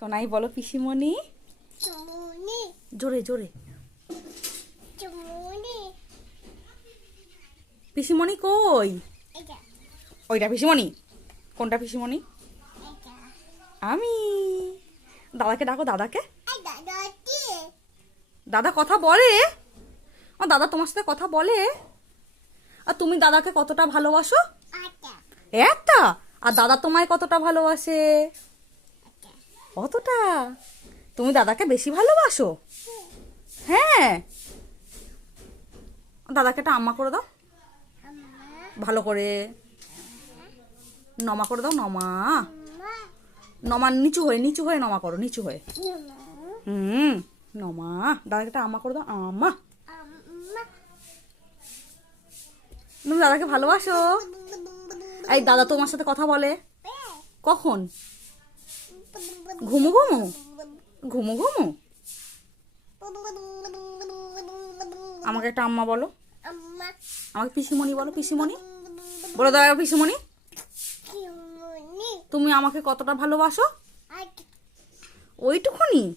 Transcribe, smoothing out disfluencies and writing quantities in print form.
সোনাই বলো পিসিমণি। জোরে জোরে। পিসিমণি কই? ওইটা পিসিমণি। কোনটা পিসিমণি? আমি। দাদাকে ডাকো, দাদাকে। দাদা কথা বলে? ও দাদা তোমার সাথে কথা বলে? আর তুমি দাদাকে কতটা ভালোবাসো? একটা। আর দাদা তোমায় কতটা ভালোবাসে? কতটা? তুমি দাদাকে বেশি ভালোবাসো? হ্যাঁ। দাদাকে একটা আম্মা করে দাও ভালো করে। নমা করে দাও, নমা। নমা নিচু হয়ে, নিচু হয়ে নমা করো, নিচু হয়ে। নমা। দাদাকে একটা আম্মা করে দাও, আম্মা। তুমি দাদাকে ভালোবাসো? এই দাদা তোমার সাথে কথা বলে কখন? ঘুমু ঘুমু, ঘুমু ঘুমু। আমাকে একটা আম্মা বলো। আমাকে পিসিমণি বলো, পিসিমণি বলে দাও পিসিমণি। তুমি আমাকে কতটা ভালোবাসো? ওইটুকুনি?